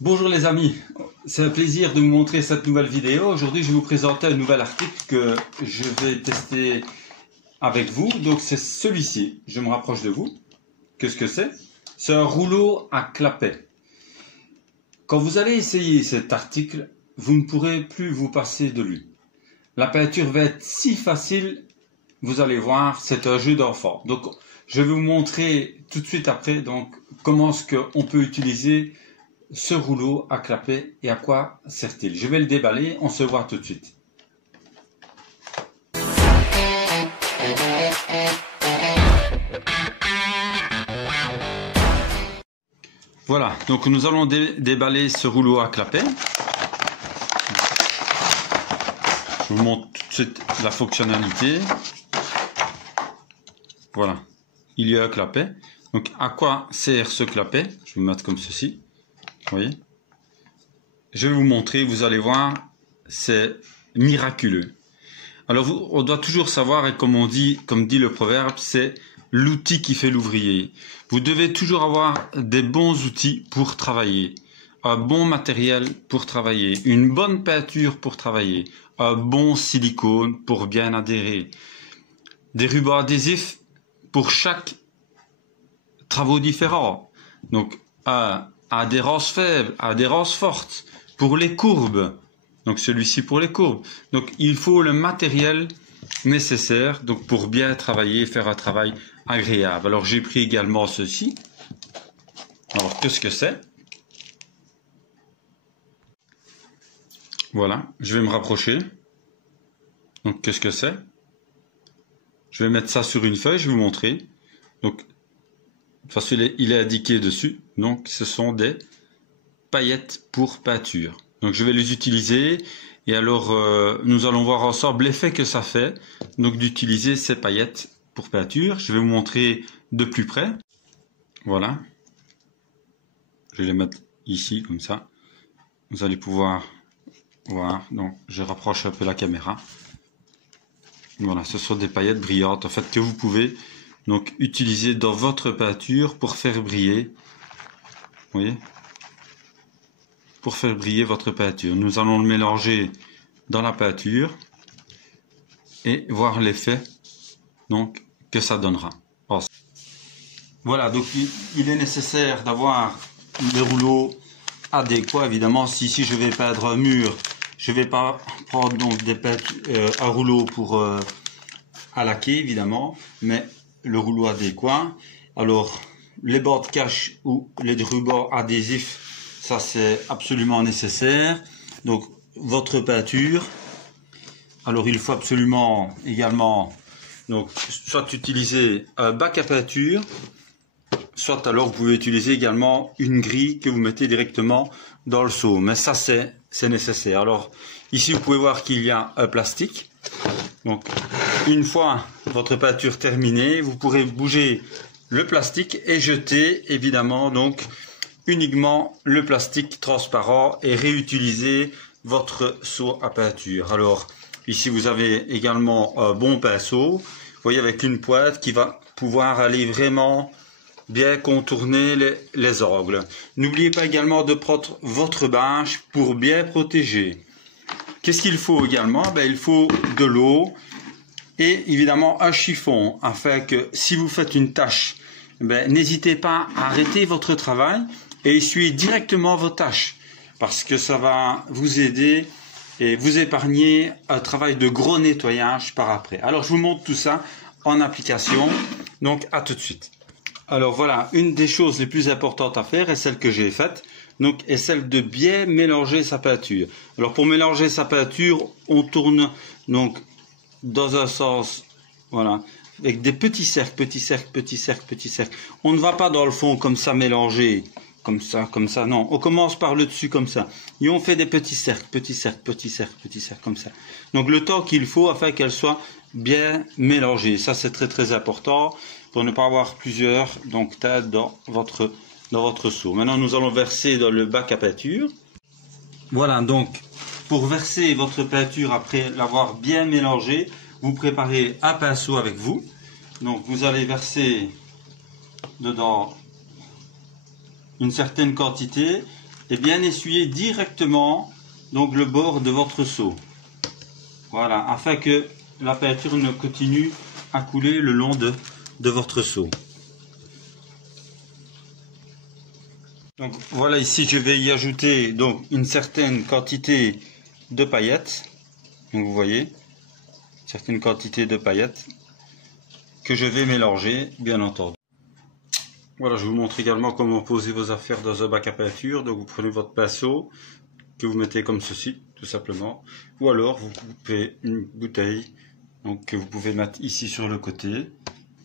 Bonjour les amis, c'est un plaisir de vous montrer cette nouvelle vidéo. Aujourd'hui je vais vous présenter un nouvel article que je vais tester avec vous. Donc c'est celui-ci, je me rapproche de vous. Qu'est-ce que c'est? C'est un rouleau à clapet. Quand vous allez essayer cet article, vous ne pourrez plus vous passer de lui. La peinture va être si facile, vous allez voir, c'est un jeu d'enfant. Donc je vais vous montrer tout de suite après donc, comment est-ce qu'on peut utiliser ce rouleau à clapet et à quoi sert-il. Je vais le déballer, on se voit tout de suite. Voilà, donc nous allons déballer ce rouleau à clapet. Je vous montre tout de suite la fonctionnalité. Voilà, il y a un clapet. Donc à quoi sert ce clapet? Je vais le mettre comme ceci. Vous voyez, je vais vous montrer, vous allez voir, c'est miraculeux. Alors on doit toujours savoir, et comme dit le proverbe, c'est l'outil qui fait l'ouvrier. Vous devez toujours avoir des bons outils pour travailler, un bon matériel pour travailler, une bonne peinture pour travailler, un bon silicone pour bien adhérer, des rubans adhésifs pour chaque travaux différent. Donc adhérence faible, adhérence forte, pour les courbes, donc celui-ci pour les courbes. Donc il faut le matériel nécessaire donc pour bien travailler, faire un travail agréable. Alors j'ai pris également ceci. Alors qu'est-ce que c'est? Voilà, je vais me rapprocher. Donc qu'est-ce que c'est? Je vais mettre ça sur une feuille, je vais vous montrer. Donc parce qu'il est indiqué dessus, donc ce sont des paillettes pour peinture. Donc je vais les utiliser et alors nous allons voir ensemble l'effet que ça fait donc d'utiliser ces paillettes pour peinture. Je vais vous montrer de plus près. Voilà. Je vais les mettre ici comme ça. Vous allez pouvoir voir. Donc je rapproche un peu la caméra. Voilà, ce sont des paillettes brillantes en fait que vous pouvez donc utiliser dans votre peinture pour faire briller, vous voyez, pour faire briller votre peinture. Nous allons le mélanger dans la peinture et voir l'effet donc que ça donnera. Voilà, donc il est nécessaire d'avoir des rouleaux adéquats. Évidemment, si ici je vais peindre un mur, je vais pas prendre donc un rouleau pour à laquer évidemment, mais le rouleau adéquat. Alors les bords de cache ou les rubans adhésifs, ça c'est absolument nécessaire. Donc votre peinture, alors il faut absolument également donc soit utiliser un bac à peinture, soit alors vous pouvez utiliser également une grille que vous mettez directement dans le seau, mais ça c'est nécessaire. Alors ici vous pouvez voir qu'il y a un plastique. Donc une fois votre peinture terminée, vous pourrez bouger le plastique et jeter évidemment donc uniquement le plastique transparent et réutiliser votre seau à peinture. Alors ici vous avez également un bon pinceau, vous voyez, avec une pointe qui va pouvoir aller vraiment bien contourner les angles. N'oubliez pas également de prendre votre bâche pour bien protéger. Qu'est-ce qu'il faut également? Il faut de l'eau et évidemment un chiffon, afin que si vous faites une tâche, n'hésitez pas à arrêter votre travail et essuyer directement vos tâches, parce que ça va vous aider et vous épargner un travail de gros nettoyage par après. Alors je vous montre tout ça en application, donc à tout de suite. Alors voilà, une des choses les plus importantes à faire est celle que j'ai faite, donc est celle de bien mélanger sa peinture. Alors pour mélanger sa peinture, on tourne donc dans un sens, voilà, avec des petits cercles, petits cercles, petits cercles, petits cercles. On ne va pas dans le fond comme ça mélanger, comme ça, non. On commence par le dessus comme ça. Et on fait des petits cercles, petits cercles, petits cercles, petits cercles, comme ça. Donc le temps qu'il faut afin qu'elle soit bien mélangée. Ça c'est très très important pour ne pas avoir plusieurs donc têtes dans votre seau. Maintenant nous allons verser dans le bac à peinture. Voilà, donc pour verser votre peinture après l'avoir bien mélangée, vous préparez un pinceau avec vous. Donc vous allez verser dedans une certaine quantité et bien essuyer directement donc le bord de votre seau. Voilà, afin que la peinture ne continue à couler le long de votre seau. Donc voilà, ici je vais y ajouter donc une certaine quantité de paillettes. Donc vous voyez, une certaine quantité de paillettes que je vais mélanger, bien entendu. Voilà, je vous montre également comment poser vos affaires dans un bac à peinture. Donc vous prenez votre pinceau que vous mettez comme ceci, tout simplement. Ou alors vous coupez une bouteille donc, que vous pouvez mettre ici sur le côté.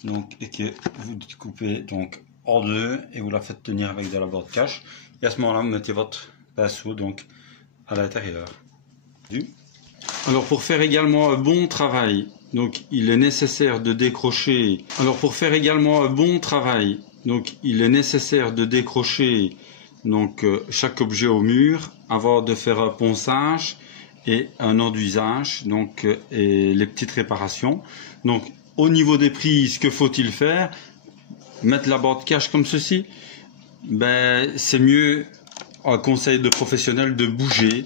Donc, et que vous coupez donc en deux et vous la faites tenir avec de la bande cache. Et à ce moment-là, vous mettez votre pinceau donc à l'intérieur. Alors pour faire également un bon travail, donc il est nécessaire de décrocher. Donc chaque objet au mur avant de faire un ponçage et un enduisage donc et les petites réparations. Donc au niveau des prises, que faut-il faire? Mettre la bande cache comme ceci. Ben c'est mieux, un conseil de professionnel, de bouger,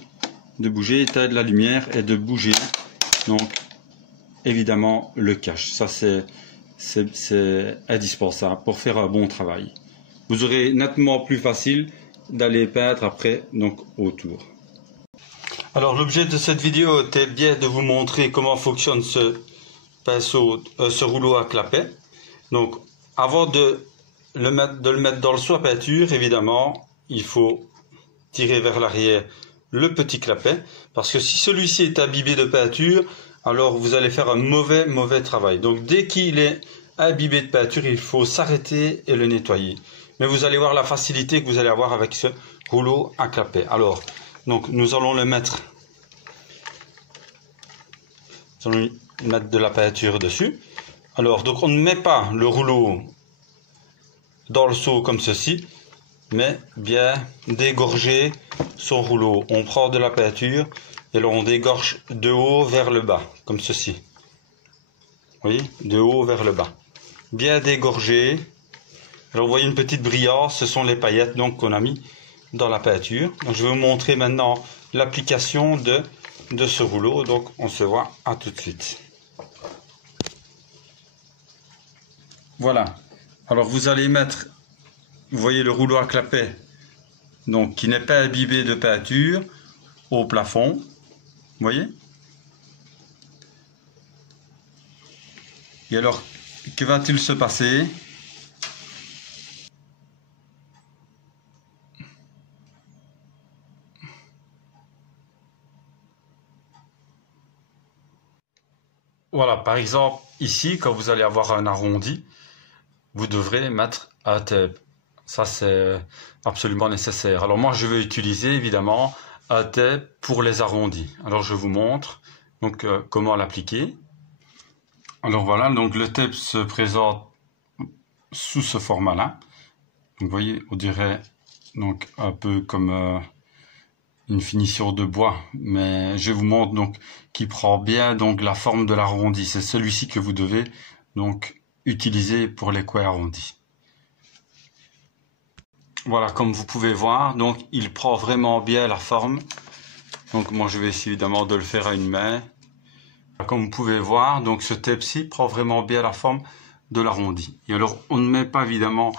éteindre la lumière et de bouger donc évidemment le cache. Ça c'est indispensable pour faire un bon travail. Vous aurez nettement plus facile d'aller peindre après donc autour. Alors l'objet de cette vidéo était bien de vous montrer comment fonctionne ce pinceau, ce rouleau à clapet. Donc avant de le mettre dans le seau à peinture, évidemment il faut tirer vers l'arrière le petit clapet, parce que si celui-ci est imbibé de peinture, alors vous allez faire un mauvais travail. Donc dès qu'il est imbibé de peinture, il faut s'arrêter et le nettoyer. Mais vous allez voir la facilité que vous allez avoir avec ce rouleau à clapet. Alors, donc nous allons le mettre, de la peinture dessus. Alors, donc on ne met pas le rouleau dans le seau comme ceci, mais bien dégorger son rouleau. On prend de la peinture et alors on dégorge de haut vers le bas, comme ceci. Vous voyez, de haut vers le bas. Bien dégorgé. Alors vous voyez une petite brillance, ce sont les paillettes donc qu'on a mis dans la peinture. Donc, je vais vous montrer maintenant l'application de ce rouleau. Donc on se voit à tout de suite. Voilà. Alors vous allez mettre, vous voyez le rouleau à clapet, donc qui n'est pas imbibé de peinture, au plafond. Vous voyez? Et alors, que va-t-il se passer? Voilà, par exemple, ici, quand vous allez avoir un arrondi, vous devrez mettre un tape. Ça, c'est absolument nécessaire. Alors moi, je vais utiliser évidemment un tape pour les arrondis. Alors je vous montre donc comment l'appliquer. Alors voilà, donc le tape se présente sous ce format-là. Vous voyez, on dirait donc un peu comme une finition de bois, mais je vous montre donc qui prend bien donc la forme de l'arrondi. C'est celui-ci que vous devez donc utiliser pour les coins arrondis. Voilà, comme vous pouvez voir, donc il prend vraiment bien la forme. Donc moi je vais essayer évidemment de le faire à une main. Comme vous pouvez voir, donc ce tape-ci prend vraiment bien la forme de l'arrondi. Et alors on ne met pas évidemment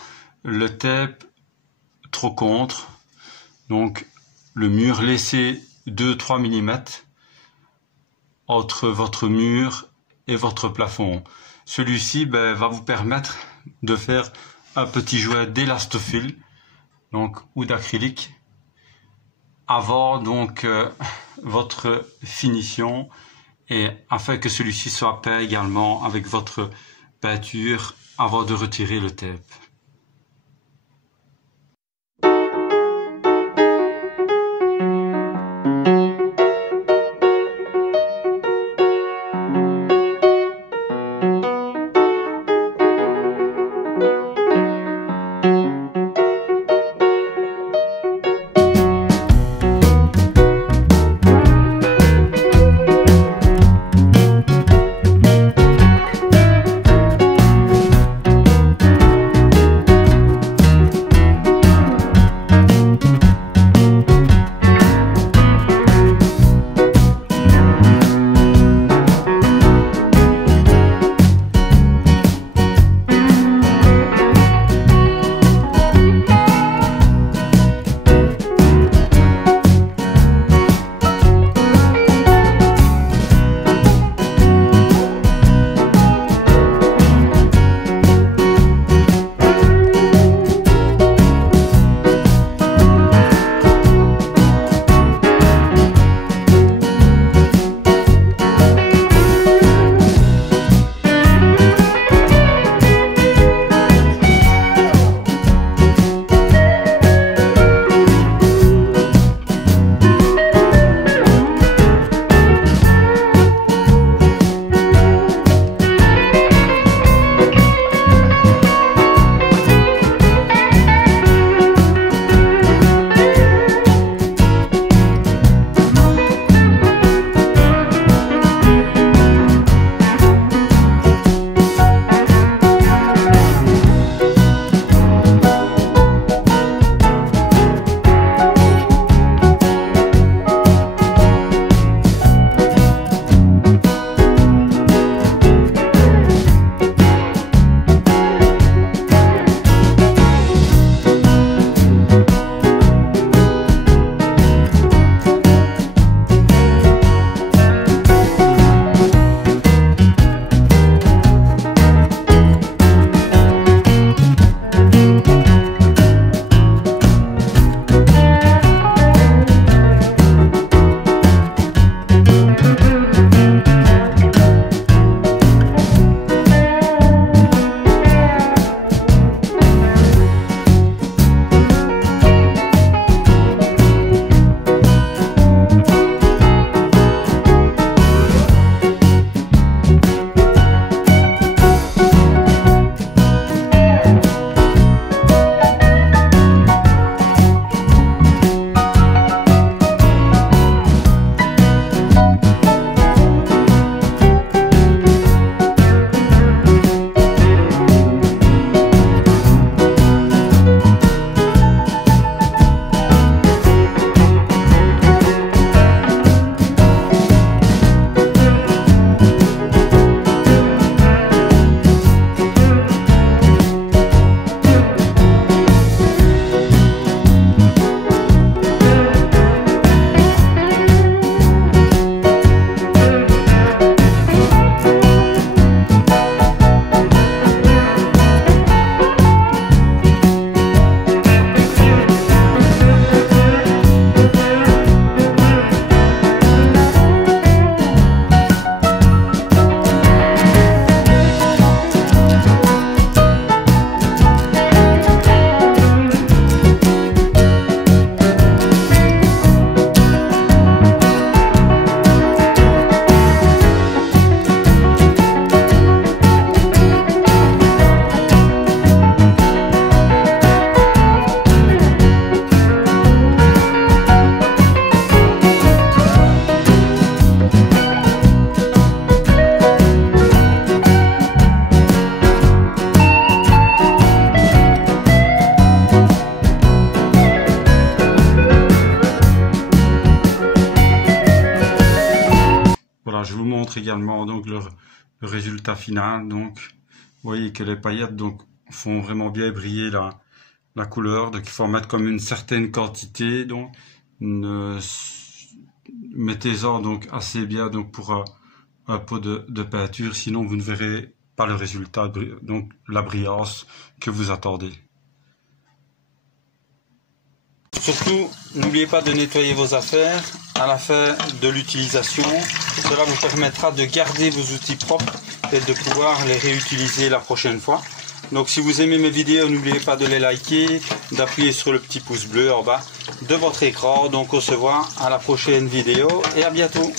le tape trop contre. Donc le mur, laissez 2-3 mm entre votre mur et votre plafond. Celui-ci va vous permettre de faire un petit jouet d'élastofil donc ou d'acrylique avant donc votre finition, et afin que celui-ci soit peint également avec votre peinture avant de retirer le tape. montre également donc le résultat final. Donc vous voyez que les paillettes donc font vraiment bien briller la couleur. Donc il faut en mettre comme une certaine quantité. Donc mettez-en donc assez bien donc pour un pot de peinture, sinon vous ne verrez pas le résultat, donc la brillance que vous attendez. Surtout, n'oubliez pas de nettoyer vos affaires à la fin de l'utilisation. Cela vous permettra de garder vos outils propres et de pouvoir les réutiliser la prochaine fois. Donc si vous aimez mes vidéos, n'oubliez pas de les liker, d'appuyer sur le petit pouce bleu en bas de votre écran. Donc on se voit à la prochaine vidéo et à bientôt.